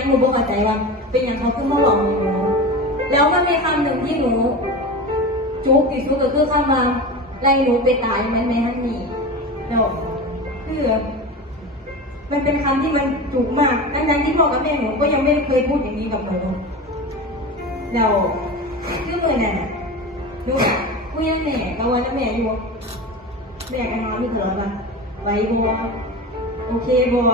ยังหนูบอกเข้าใจว่า เป็นอย่างเขาขึ้นมาหลอกหนูแล้วมันมีคำหนึ่งที่หนูจุกที่สุดก็คือคำว่าไล่หนูไปตายมันในฮันนี่แล้วคือมันเป็นคำที่มันจุกมากทั้งนั้นที่พ่อกับแม่หนูก็ยังไม่เคยพูดอย่างนี้กับหนูแล้วคือเมื่อนั้นน่ะหนูคุยกับแม่กับวันนั้นแม่อยู่แม่กับน้องมีทะเลาะกันไว้บัวโอเคบัว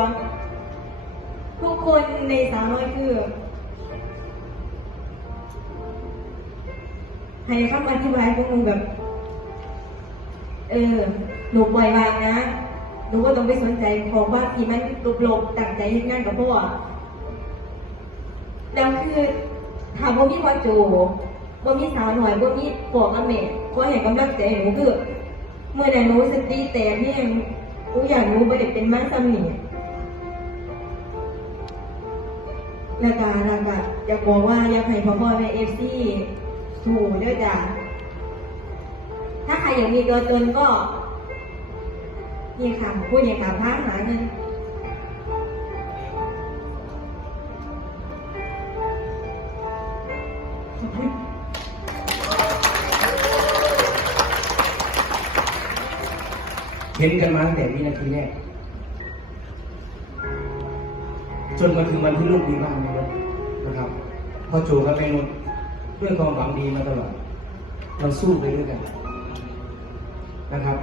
ทุกคนในสาวน้อยคือให้คำอธิบายพวกมึงแบบ เออ หนูปล่อยวางนะ หนูก็ต้องไปสนใจของว่าที่มันหลบๆตั้งใจเฮ็ดงานกับพ่อแล้วคือถามว่ามีพ่อโจว่ามีสาวหน่อยว่ามีปอกกับแม่ขอให้กำลังใจหนูคือเมื่อนั้นหนูสติแต่พี่ยังกูอยากหนูไม่ได้เป็นมาซ้ำนี่ แล้วก็แล้วก็อยากบอกว่าอยากให้พ่อพ่อในเอฟซีสู้ด้วยจ้ะถ้าใครอยากมีตัวตนก็นี่ค่ะพูดอย่างกับพาหาเงินเห็นกันมาตั้งแต่วินาทีแรก จนมาถึงวันที่ลูกมีบ้านมีรถนะครับพอโจกับแม่นุชเพื่อนความหวังดีมาตลอดเราสู้ไปด้วยกันนะครับ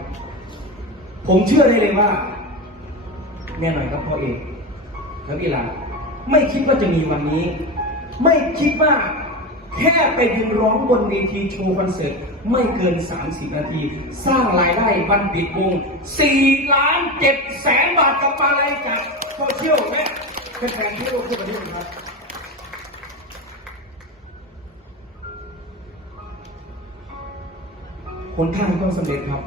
ผมเชื่อได้เลยว่าแม่หน่อยกับพ่อเอกและพี่หลานไม่คิดว่าจะมีวันนี้ ไม่คิดว่าแค่ไปยืนร้องบนเวทีโชว์คอนเสิร์ตไม่เกิน 30 นาที สร้างรายได้วันปิดวง4ล้าน7แสนบาทกับมาเลยจากโซเชียลและแฟนที่ร่วมทุกประเทศครับคนทางก็สำเร็จครับ